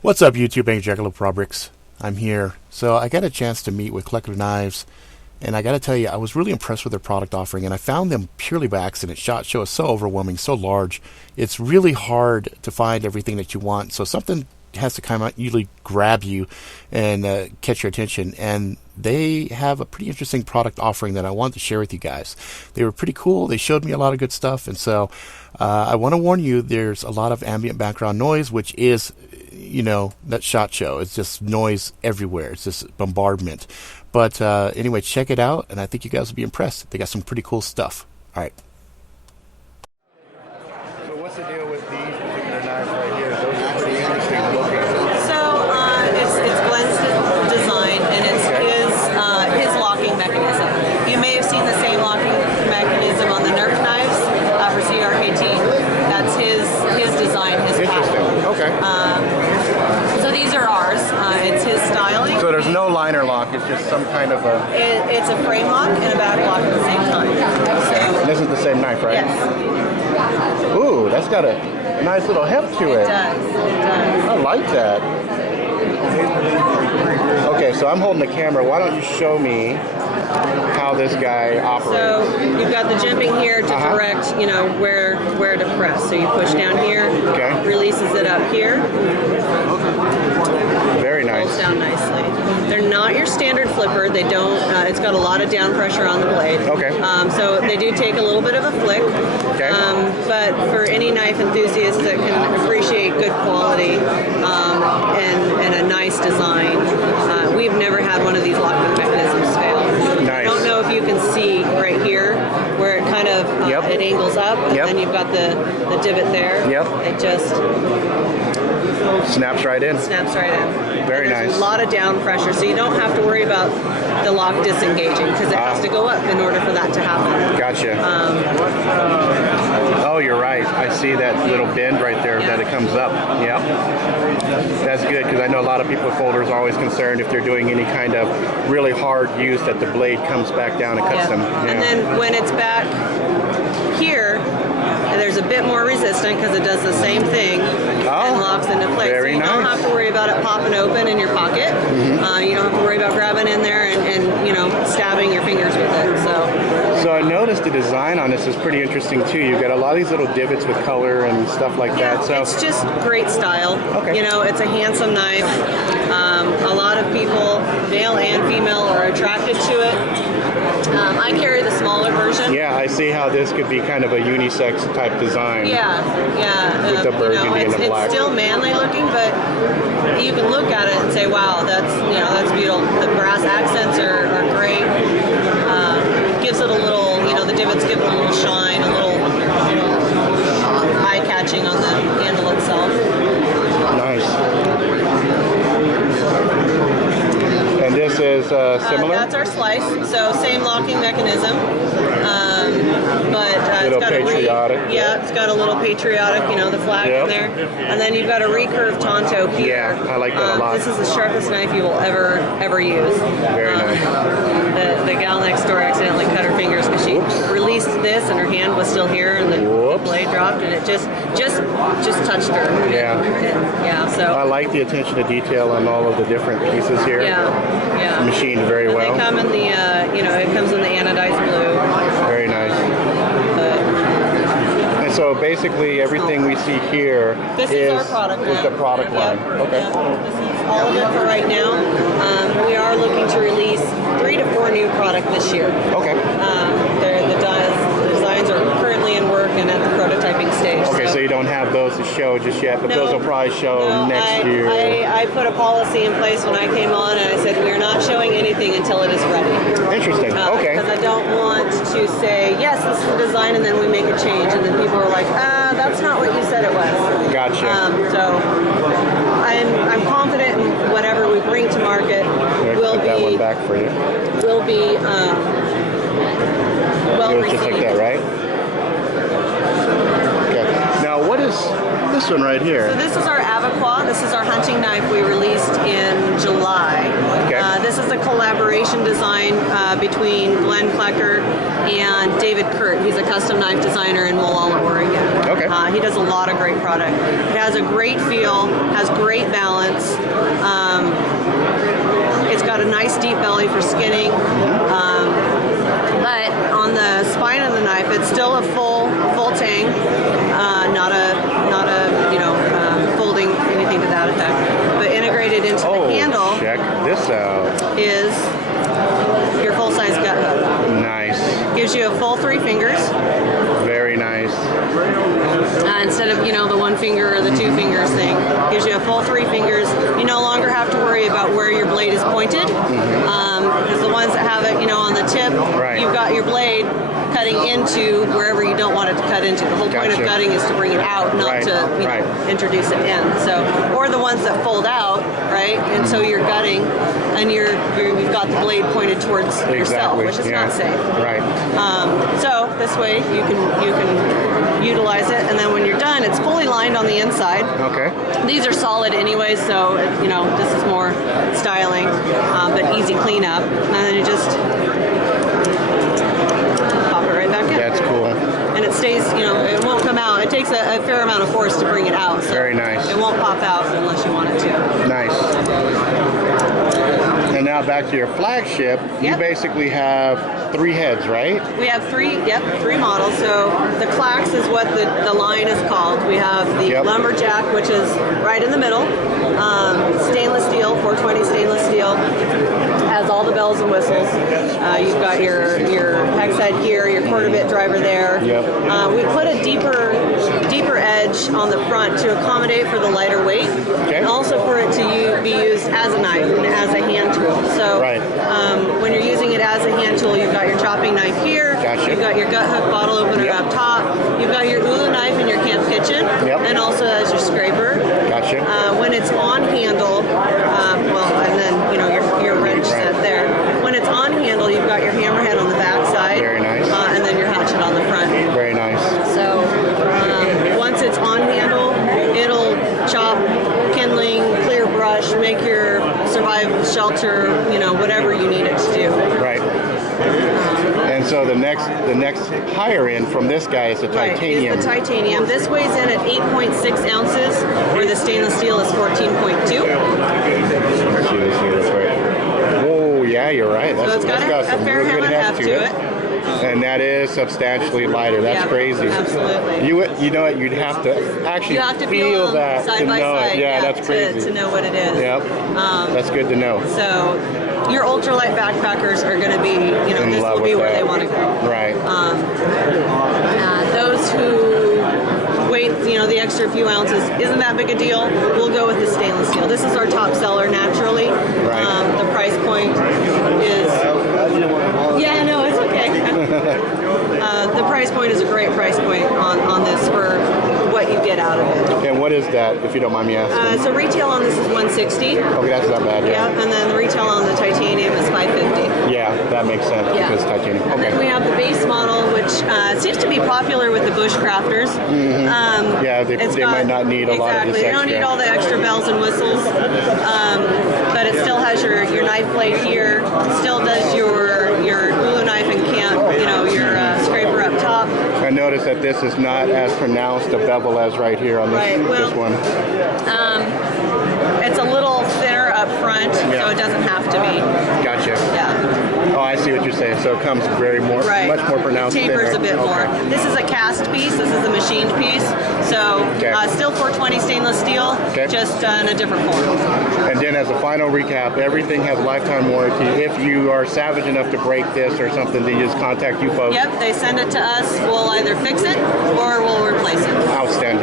What's up, YouTube? Angelo Probrix. I'm here. So I got a chance to meet with Klecker Knives, and I got to tell you, I was really impressed with their product offering, and I found them purely by accident. SHOT Show is so overwhelming, so large. It's really hard to find everything that you want, so something has to kind of usually grab you and catch your attention, and they have a pretty interesting product offering that I wanted to share with you guys. They were pretty cool. They showed me a lot of good stuff, and so I want to warn you, there's a lot of ambient background noise, which is, that SHOT Show. It's just noise everywhere. It's just bombardment. But anyway, check it out, and I think you guys will be impressed. They got some pretty cool stuff. All right. So what's the deal with these particular knives right here? Those are pretty interesting looking. So it's Glenn's design, and it's his locking mechanism. You may have seen the same locking mechanism on the Nerf knives for CRKT. That's his design, his Interesting. patent. Okay. So these are ours. It's his styling. So there's no liner lock. It's just some kind of a. It's a frame lock and a back lock at the same time. Okay. And this is the same knife, right? Yes. Ooh, that's got a nice little heft to it. It does. It does. I like that. Okay, so I'm holding the camera. Why don't you show me how this guy operates? So you've got the jimping here to direct, where to press. So you push down here, releases it up here. Very nice. Pulls down nicely. They're not your standard flipper. They don't. It's got a lot of down pressure on the blade. Okay. So they do take a little bit of a flick. Okay. But for any knife enthusiast that can appreciate good quality and a nice design, we've never had one of these locking mechanisms fail. Nice. I don't know if you can see right here where it kind of it angles up, and then you've got the divot there. Yep. It just snaps right in. Snaps right in. Very nice. There's a lot of down pressure, so you don't have to worry about the lock disengaging because it has to go up in order for that to happen. Gotcha. Oh, you're right. I see that little bend right there that it comes up. Yep. That's good because I know a lot of people with folders are always concerned if they're doing any kind of really hard use that the blade comes back down and cuts them. Yeah. And then when it's back here, there's a bit more resistant because it does the same thing and locks into place. Very so you don't have to worry about it popping open in your pocket. You don't have to worry about grabbing in there and stabbing your fingers with it. So I noticed the design on this is pretty interesting too. You've got a lot of these little divots with color and stuff like that. So it's just great style. Okay. It's a handsome knife. A lot of people, male and female, are attracted to it. I carry the smaller version. Yeah, I see how this could be kind of a unisex type design. Yeah. With the burgundy and the black. It's still manly looking, but you can look at it and say, "Wow, that's beautiful." The brass accents are great. Gives it a little, the divots give it a little shine, a little eye catching on the handle itself. Nice. And this is similar? That's our slice, so same locking mechanism, but little it's got patriotic. it's got a little patriotic, the flag in there, and then you've got a recurve tonto here. Yeah, I like that a lot. This is the sharpest knife you will ever use. Very nice. The gal next door accidentally cut her fingers because she released this and her hand was still here and the blade dropped and it just touched her. Yeah. So I like the attention to detail on all of the different pieces here. Yeah. Machined very well. They come in the, it comes in the anodized blue. Very nice. And so basically everything we see here is our product line. Is the product line. Okay. This is all of it for right now. We are looking to release 3 to 4 new product this year. Okay. The designs are currently in work and at the prototyping stage. Okay, so you don't have those to show just yet, but those will probably show next year. I put a policy in place when I came on, and I said we are not showing anything until it is ready. Interesting. Okay. Because I don't want to say, yes, this is the design, and then we make a change, and then people are like, that's not what you said it was. Gotcha. So I'm confident in whatever we bring to market will put that one back for you. Will be well received. Just like that, right? Okay. Now, what is this one right here? So this is our Avaqua. This is our hunting knife we released in July. Okay. This is a collaboration design between Glenn Klecker and David Kurt. He's a custom knife designer in Molalla, Oregon. Okay. He does a lot of great product. It has a great feel, has great balance. deep belly for skinning. But on the spine of the knife, it's still a full tang, not a folding anything to that effect. But integrated into the handle, check this out, is your full size gut hook. Nice. Gives you a full 3 fingers. Very nice. Instead of the 1 finger or the 2 fingers thing, gives you a full 3 fingers. You no longer have to worry about where your blade is pointed, because the ones that have it, on the tip, you've got your blade cutting into wherever you don't want it to cut into. The whole point of gutting is to bring it out, not to introduce it in. So, or the ones that fold out, right? And so you're gutting, and you've got the blade pointed towards yourself, which is not safe. Right. So this way you can utilize it, and then when you're done, it's fully lined on the inside. Okay. These are solid anyway, so this is more styling, but easy cleanup. And then you just pop it right back in. That's cool. And it stays, it won't come out. It takes a fair amount of force to bring it out. So very nice. It won't pop out unless you want it to. Nice. And now back to your flagship, you basically have 3 heads, right? We have 3 models. So the Clacks is what the line is called. We have the Lumberjack, which is right in the middle. Stainless steel, 420 stainless steel. Has all the bells and whistles. You've got your hex head here, your quarter bit driver there. We put a deeper edge on the front to accommodate for the lighter weight, and also for it to be used as a knife and as a hand tool. So when you're using it as a hand tool, you've got your chopping knife here, you've got your gut hook bottle opener up top, you've got your ulu knife in your camp kitchen, and also as your scraper. When it's on handle, and then your wrench set there. When it's on handle, you've got your hammerhead on the back side, very nice, and then your hatchet on the front. Very nice. So once it's on handle, it'll chop, kindling, clear brush, make your survival shelter, whatever you need it to do. Right. And so the next higher end from this guy is the titanium. Is the titanium. This weighs in at 8.6 ounces, where the stainless steel is 14.2. Whoa, yeah, you're right. So it's got a fair hammer heft to it. And that is substantially lighter. That's crazy. Absolutely. You know what? You'd have to actually feel that side to by know side, it. Yeah, that's crazy. To know what it is. Yep. That's good to know. So your ultralight backpackers are going to be, this will be where they want to go. Right. Those who weight, the extra few ounces isn't that big a deal, we'll go with the stainless steel. This is our top seller naturally. Right. The price point is... Yeah, no, it's okay. The price point is a great price point on this for what you get out of it. And what is that, if you don't mind me asking? So retail on this is $160. Okay, that's not bad. Yeah, and then the retail on the titanium is $550. Yeah, that makes sense because titanium. Okay. And then we have the base model, which seems to be popular with the bushcrafters. They might not need a lot of this extra. They don't need all the extra bells and whistles, but it still has your knife blade here. Still does your ulu knife and camp. Your scraper up top. I noticed that this is not as pronounced a bevel as right here on this one. It's a little thinner up front, so it doesn't have to be. Gotcha. Yeah. Oh, I see what you're saying. So it comes much more pronounced. It tapers thinner. a bit more. This is a cast piece. This is a machined piece. So still 420 stainless steel, just in a different form. And then as a final recap, everything has lifetime warranty. If you are savage enough to break this or something, they just contact you folks. Yep, they send it to us. We'll either fix it or we'll replace it. Outstanding.